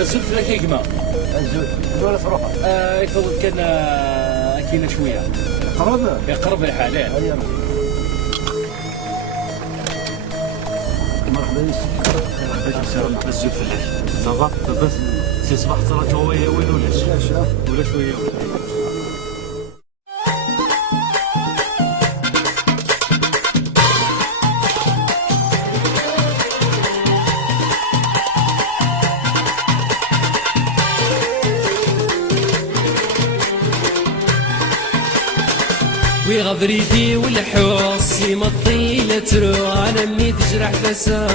الزلف ولا كيكما؟ الزلف ولا صروحه؟ يفضل كان كاينه شويه يقرب الحلال. هيا مرحبا بك الزلف فلاح صافا بس سي صباح صرات هو وين ولا شويه ويغبريدي والحوص مطيلة تروح على مني تجرح فساد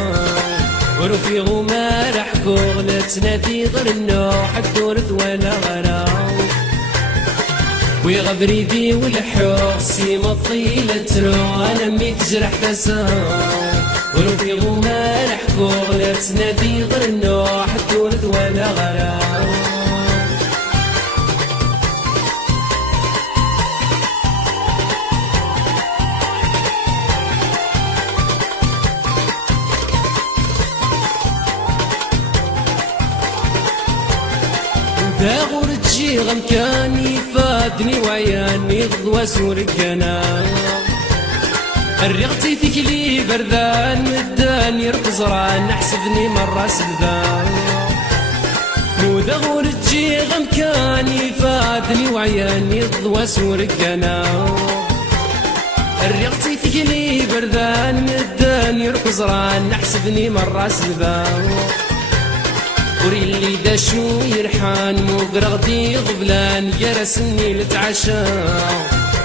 وروفي غما رحكو لا تنادي غير النوح الدورد ولا غراو ويغبريدي والحوص مطيلة تروح على مني تجرح فساد وروفي غما رحكو لا تنادي غير النوح الدورد ولا غراو داغور تجي غمكاني فادني وعياني ضوى سورقنا الرغتي ثقلي بردان مداني رقزران نحسبني مرة سبدان وداغور تجي غمكاني فادني وعياني ضوى سورقنا الرغتي ثقلي بردان مداني رقزران نحسبني مرة سبدان وري اللي دا شو يرحان مقرغدي غبلان جرسني لتعشى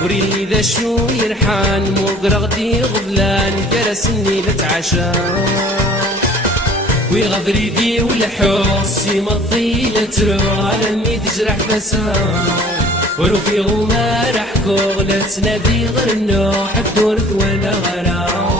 وري اللي دا شو يرحان مقرغدي غبلان جرسني لتعشى ويغبريدي والحوص مطيلة تروح على مي تجرح فساد وروفي غما رحكو لا تنادي غير النوح الدورد ولا غراو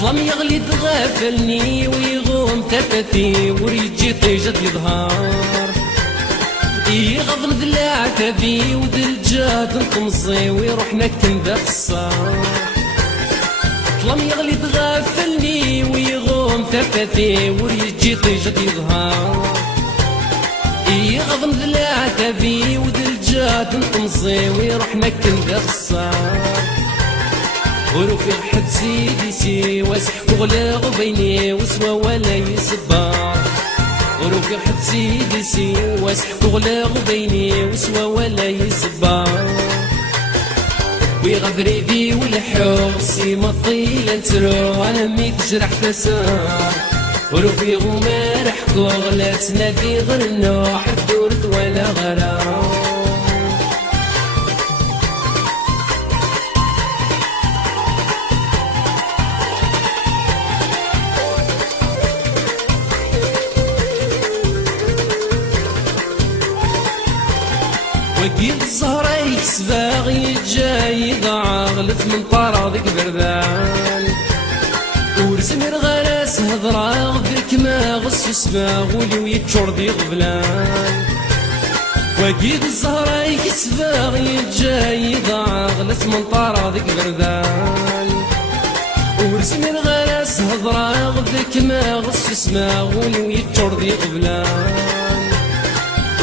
ظلم يغلي تغافلني ويغوم تفتي وريجي طيجة يظهر يغضن ذلع تبي ودلجات نقمصي ويروح نكتم ذا الصار ظلم يغلي تغافلني ويغوم تفتي وريجي طيجة يظهر يغضن ذلع تبي ودلجات نقمصي ويروح نكتم ذا الصار وروفي حد سيدي سي واسحك غلاغ بيني وسوا ولا يصبر وروفي حد سيدي سي واسحك غلاغ بيني وسوا ولا يصبر ويغبريدي والحوص مطيلة تروح على مي تجرح فساد وروفي غما رحكو غلا تنادي غير النوح الدورد ولا غراو وقيت الزهرة يكسباغي جاي ضاغلت من طراضك بردان ورسمر غراس هضرا غفرك ما غص سباغ ولي ويتشور دي غفلان وقيت الزهرة يكسباغي جاي ضاغلت من طراضك بردان ورسمر غراس هضرا غفرك ما غص سباغ ولي ويتشور دي غفلان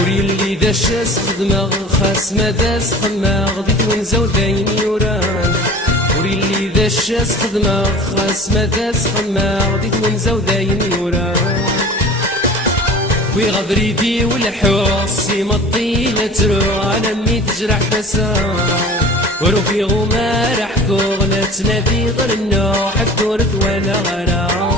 وري اللي داش خدمة خاص ما داس خما غديت ونزا وداين يوران وري اللي داش خدمة خاص ما داس خما غديت ونزا وداين يوران ويغبريدي والحوص مطيلة تروح على مي تجرح فساد وروفي غما رحكو غلا تنادي غير النوح الدورد ولا غراو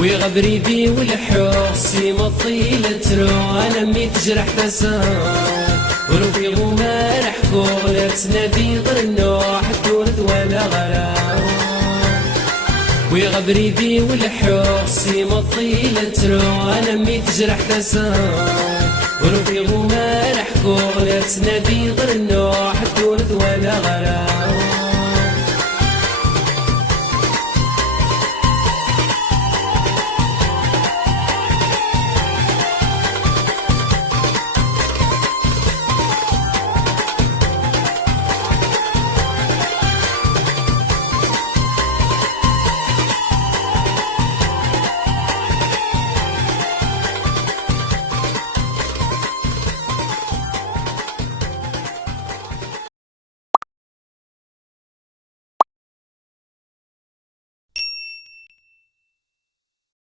ويغبريدي والحوص مطيلة تروح على مي تجرح فساد وروفي غما رحكو لا تنادي غير النوح الدورد ولا غراو ويغبريدي والحوص مطيلة تروح على مي تجرح فساد وروفي غما رحكو لا تنادي غير النوح الدورد ولا غراو